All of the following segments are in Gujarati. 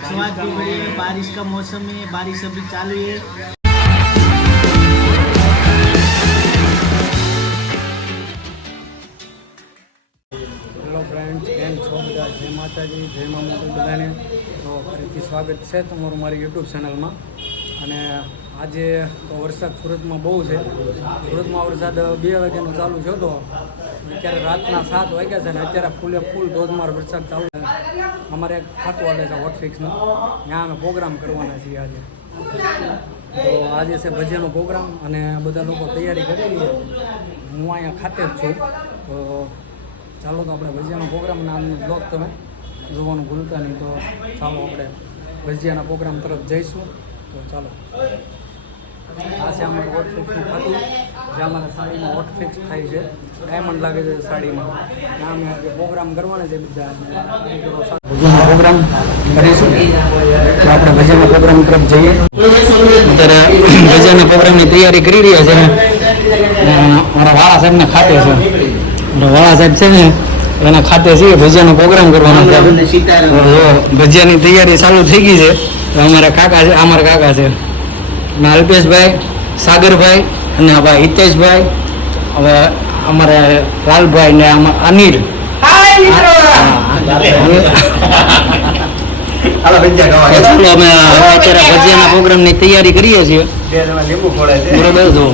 स्वाद भी बढ़िया है बारिश का मौसम है बारिश अभी चालू है હેલો ફ્રેન્ડ્સ કેમ છો બધા જય માતાજી જય મા મોટી બધાને તો ફરીથી સ્વાગત છે તમારું મારી યુટ્યુબ ચેનલમાં અને આજે તો વરસાદ સુરતમાં બહુ છે. સુરતમાં વરસાદ બે વાગ્યાનો ચાલુ છે તો અત્યારે રાતના સાત વાગ્યા છે ને અત્યારે ફૂલે ફૂલ ધોધમાર વરસાદ ચાલુ છે. અમારે એક ખાતું હાલે છે હોટફિક્સનું. ત્યાં અમે પ્રોગ્રામ કરવાના છીએ આજે. તો આજે છે ભજીયાનો પ્રોગ્રામ અને બધા લોકો તૈયારી કરી છે હું અહીંયા ખાતે જ છું. તો ચાલો તો આપણે ભજીયાનો પ્રોગ્રામ નામનો બ્લોગ તમે જોવાનું ભૂલતા નહીં. તો ચાલો આપણે ભજીયાના પ્રોગ્રામ તરફ જઈશું. તો ચાલો. આ છે અમારું ખાતું, જે અમારા સાડીમાં હોટફિક્સ થાય છે. ડાયમંડ લાગે છે સાડીમાં. અમે આજે પ્રોગ્રામ કરવાના છે ભજીયાનો પ્રોગ્રામ પ્રોગ્રામ તરફ તૈયારી કરી રહ્યા છે. મારા વાળા સાહેબને ખાતે છે. વાળા સાહેબ છે ને, એના ખાતે છે ભજીયાનો પ્રોગ્રામ કરવાનો ભજીયાની તૈયારી ચાલુ થઈ ગઈ છે. અમારા કાકા છે, અમારા કાકા છે. અને અલ્પેશભાઈ સાગરભાઈ અને હવે હિતેશભાઈ હવે અમારે લાલભાઈ ને આમાં અનિલ. અમે અત્યારે ભજીયાના પ્રોગ્રામની તૈયારી કરીએ છીએ. બરોબર જો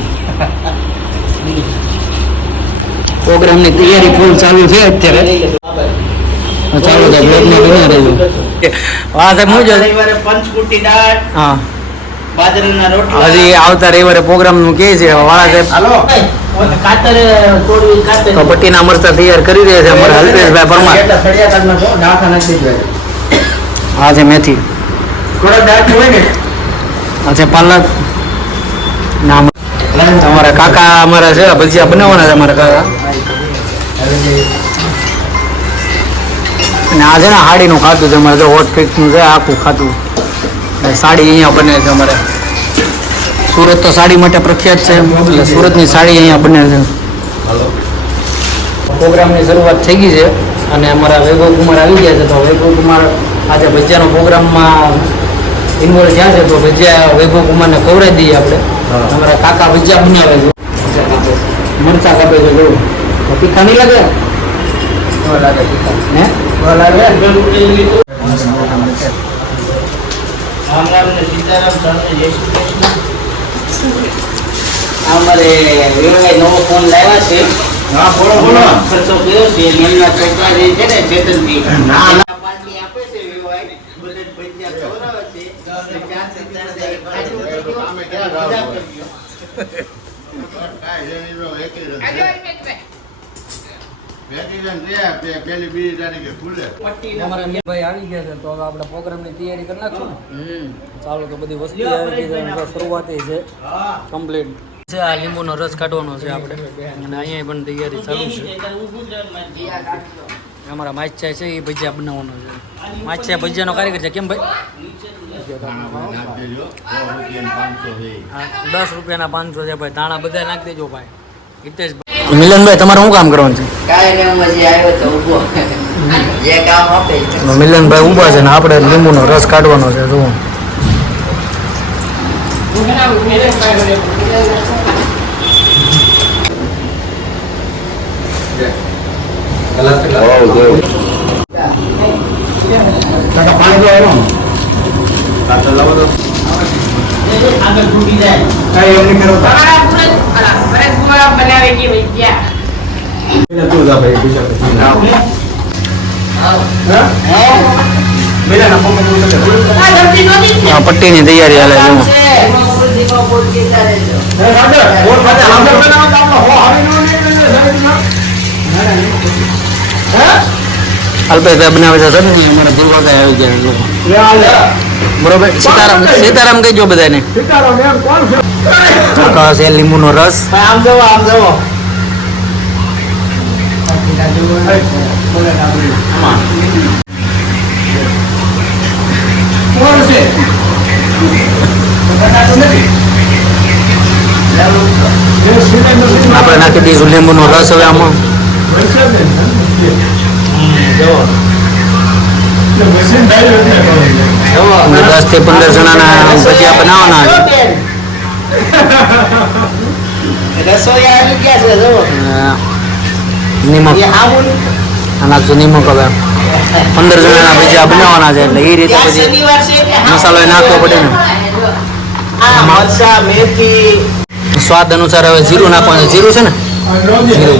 પ્રોગ્રામની તૈયારી ફૂલ ચાલુ છે અત્યારે. ચાલો તો બ્લોગમાં બન્યા રહેજો હા સાહેબ હું જો રવિવારે પંચકુટી દાળ હા. બાજરાના રોટલા. હજી આવતા રવિવારે પ્રોગ્રામનું કે છે વાળા સાહેબ? પટ્ટીના મરચા તૈયાર કરી રહ્યા છે અમારા અલ્પેશભાઈ પરમાર. છે. મેથી. આ છે પાલક. ના અમારા કાકા અમારા છે ભજીયા બનાવવાના છે અમારા કાકા. અને આ છે ને હાડીનું ખાતું છે અમારે જો હોટ ફિક્સનું છે આખું ખાતું સાડી અહીંયા બને છે અમારે. સુરત તો સાડી માટે પ્રખ્યાત છે. એટલે સુરતની સાડી અહીંયા બને છે. પ્રોગ્રામની શરૂઆત થઈ ગઈ છે અને અમારા વૈભવ કુમાર આવી ગયા છે. તો વૈભવ કુમાર આજે ભજીયાનો પ્રોગ્રામમાં ઇન્વોલ્વ થયા છે. તો ભજીયા વૈભવ કુમારને કવરાઈ દઈએ આપણે. અમારા કાકા ભજીયા બનાવે છે. મરચા કાપે છે જો તો તીખા નહીં લાગે? હે? રામ રામ ને સીતારામ સ્વામી જય શ્રી કૃષ્ણ. અમારે વેવાઈ નવો ફોન લાવ્યા છે. હા બોલો બોલો. ખર્ચો કર્યો છે એમના છોકરા જે છે ને આપે છે પૈસા ચાર ચાર અમે ક્યાં પેલી બીજી તારીખે ખુલે અમારા અમિતભાઈ આવી ગયા છે તો હવે આપણે પ્રોગ્રામની તૈયારી કરી નાખશું ને? ચાલો તો બધી વસ્તુ આવી ગઈ છે શરૂઆત ય છે. કમ્પ્લીટ છે આ લીંબુનો રસ કાઢવાનો છે આપણે. અને અહીંયા પણ તૈયારી ચાલુ છે. અમારા માછા છે એ ભજીયા બનાવવાનો છે. માછા ભજીયાનો કારીગર છે કેમ ભાઈ? દસ રૂપિયાના પાંચસો છે. ભાઈ. દાણા બધા નાખી દેજો ભાઈ. હિતેશભાઈ મિલનભાઈ તમારે શું કામ કરવાનું છે? કાંઈ નહીં, હું આવ્યો તો ઊભો. જે કામ આપે મિલનભાઈ ઊભા છે ને આપણે લીંબુનો રસ કાઢવાનો છે જુઓ. કાકા પાણી પીવા આવ્યો કાંતો લાવો તો. આગળ ફૂટી જાય કાંઈ એમ નહીં કરો તું જા ભાઈ બીજા હા પટ્ટીની તૈયારી હાલે છે અલ્પેશભાઈ બનાવે છે સર અમારા ગુરુભાઈ આવી ગયા છે લોકો બરોબર? સીતારામ સીતારામ કહેજો બધાને. કાકા છે? લીંબુનો રસ. આમ જવો આમ જવો આપણે નાખી દઈશું લીંબુનો રસ હવે આમાં. જવો થી પંદર જણાના ભજીયા બનાવવાના નિમક નાખજો નિમક હવે પંદર જણાના ભજીયા બનાવવાના છે એટલે એ રીતે પછી? મસાલો નાખવો પડે ને. સ્વાદ અનુસાર હવે જીરું નાખવાનું જીરું છે ને જીરું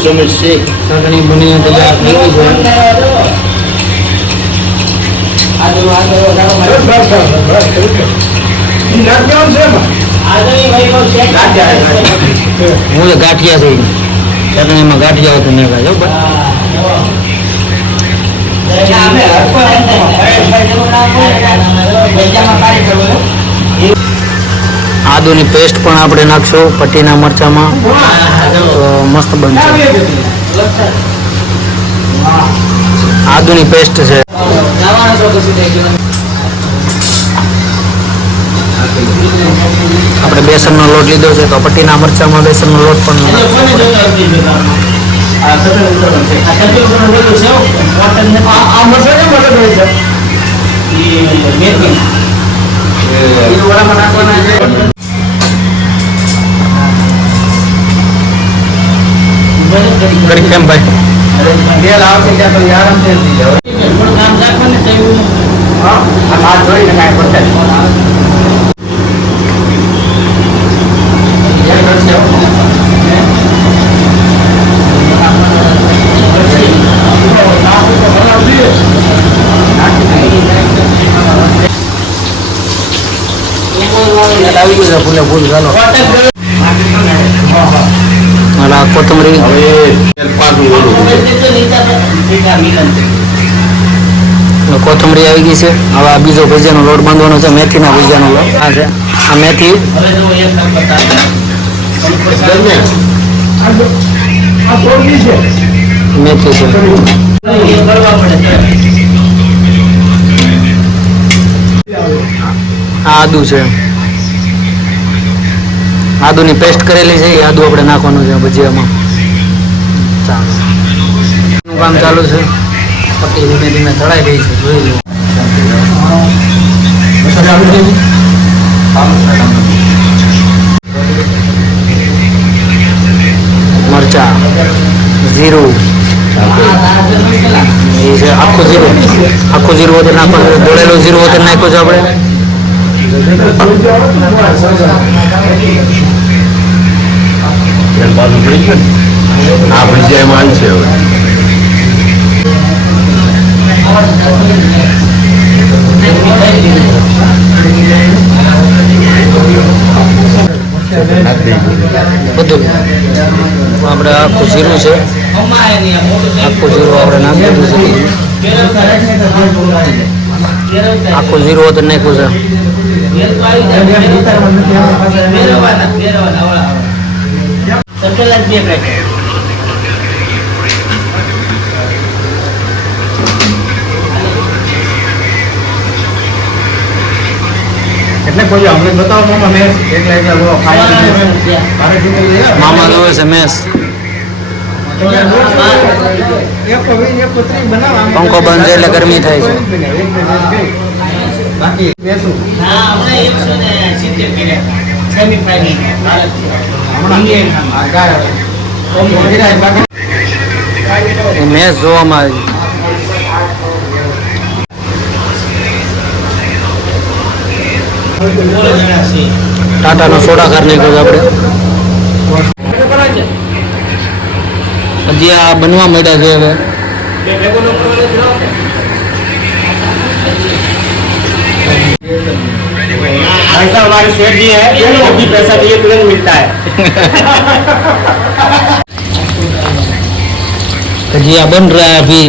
સમજશે ચટણી બની તૈયાર થઈ ગઈ છે. છે હું તો ગાંઠિયા થઈ ચટણીમાં ગાંઠિયા હતું નહીં ભાઈ બરાબર. આદુની પેસ્ટ પણ આપણે નાખશું પટ્ટીના મરચામાં. તો મસ્ત બનશે. આદુની પેસ્ટ છે. આપણે બેસનનો લોટ લીધો છે, તો પટ્ટીના મરચામાં બેસનનો લોટ પણ નાખવો પડે. ઘડીક કેમ ભાઈ તેલ આવશે ત્યાં પછી આરામથી થઈ જાવ આ જોઈને કાંઈ પડશે આવી ગયું છે ફૂલ કોથમરી. કોથમરી આવી ગઈ છે. હવે આ બીજો ભજીયાનો લોટ બાંધવાનો છે મેથીના ભજીયાનો લોટ. આ છે. આ મેથી. મેથી છે. આ આદુ છે. આદુની પેસ્ટ કરેલી છે, એ આદુ આપણે નાખવાનું છે ભજીયામાં. ચાલો. કામ ચાલુ છે. પટ્ટી ધીમે ધીમે તળાઈ રહી છે, જોઈ લો. મરચા, જીરું. એ છે આખું જીરું. આખું જીરું વગર નાખવાનું દોડેલું જીરું વગર નાખ્યું છે આપણે. પાછું પડી ગયું ને? આ ભજીયા છે હવે. બધું. આપણે આખું જીરું છે. આખું જીરું આપણે નામ દીધું છે. આખું જીરું વગર નાખ્યું છે એટલે કોઈ અમને બતાવો મામા મેં એકલા એકલા બોલો મામા જોવે છે? મેસ પંખો બંધ છે એટલે ગરમી થાય છે. બાકી બેસું. આ ગાય. વિરાય બાકી એ મેચ જોવામાં આવી ટાટાનો સોડા કાર નીકળ્યો આપણે. હજી આ બનવા માંડ્યા છે હવે. ऐसा हमारे सेठ जी है जब भी पैसा चाहिए तुरंत मिलता है हजी आ बन रहा है अभी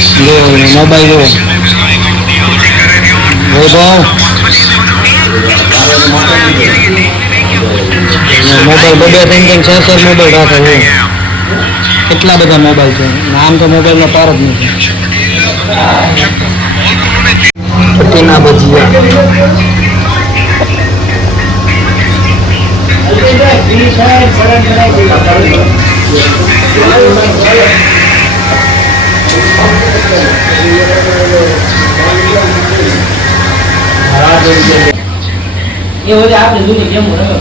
જો મોબાઈલ વૈભવ મોબાઈલ બે બે ત્રણ ત્રણ ચાર ચાર મોબાઈલ રાખે હોય કેટલા બધા મોબાઈલ છે અને આમ તો મોબાઈલનો પાર જ નથી પટ્ટીના ભજીયા એ ઓલે આપણે જૂની ગેમો રમે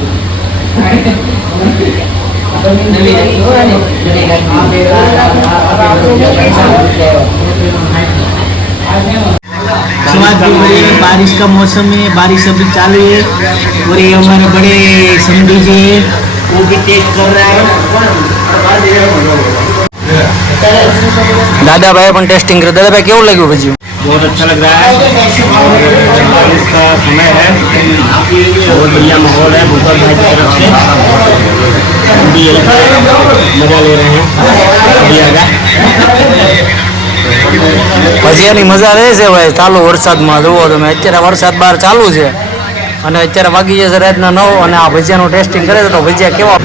स्वाद भी बड़ी है बारिश का मौसम है बारिश अभी चालू है और ये हमारे बड़े समझी जी है वो भी टेस्ट कर रहा है દાદાભાઈ પણ ટેસ્ટિંગ કર્યું દાદાભાઈ કેવું લાગ્યું ભજીયું बहुत अच्छा लग रहा है और बारिश का समय है बहुत बढ़िया माहौल है भूपत भाई की तरफ से हम भी ये मजा ले रहे हैं बढ़िया का ભજીયાની મજા રહે છે ભાઈ ચાલુ વરસાદમાં જુઓ તમે અત્યારે વરસાદ બહાર ચાલુ છે અને અત્યારે વાગી જશે રાતના નવ અને આ ભજીયાનું ટેસ્ટિંગ કરે છે તો ભજીયા કેવા